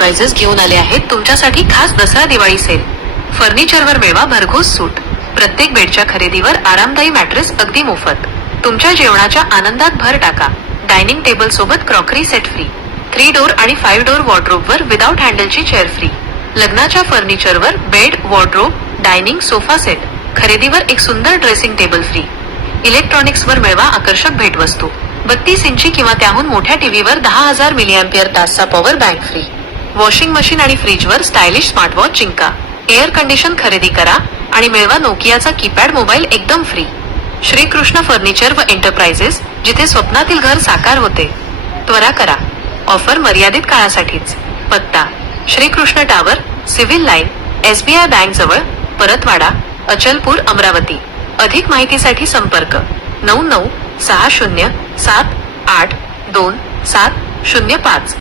Enterprises घेऊन आले आहेत. तुमच्यासाठी खास दसरा दिवाळी सेल फर्निचरवर मिळवा भरघोस सूट. प्रत्येक बेडच्या खरेदीवर आरामदायी मॅट्रेस अगदी मोफत. तुमच्या जेवणाच्या आनंदात भर टाका. डायनिंग टेबल सोबत crockery set free three door आणि फाईव्ह डोर वॉर्ड्रोबवर विदाउट हँडलची चेअर फ्री लग्नाच्या फर्निचरवर bed wardrobe dining sofa set खरेदीवर एक सुंदर ड्रेसिंग टेबल फ्री इलेक्ट्रॉनिक्सवर मिळवा आकर्षक भेटवस्तू. बत्तीस इंची किंवा त्याहून मोठ्या टीव्हीवर दहा हजार milliampere तासचा power bank free washing machine आणि फ्रीजवर स्टायलिश स्मार्टवॉच जिंका. एअर कंडिशन खरेदी करा आणि मिळवा नोकियाचा कीपॅड मोबाईल एकदम फ्री. श्रीकृष्ण फर्निचर व एंटरप्राइजेस जिथे स्वप्नातील घर साकार होते. त्वरा करा. ऑफर मर्यादित काळासाठीच. पत्ता Shrikrishna tower civil line SBI bank जवळ परतवाडा अचलपूर अमरावती. अधिक माहितीसाठी संपर्क. नऊ नऊ सहा शून्य सात आठ दोन सात शून्य पाच.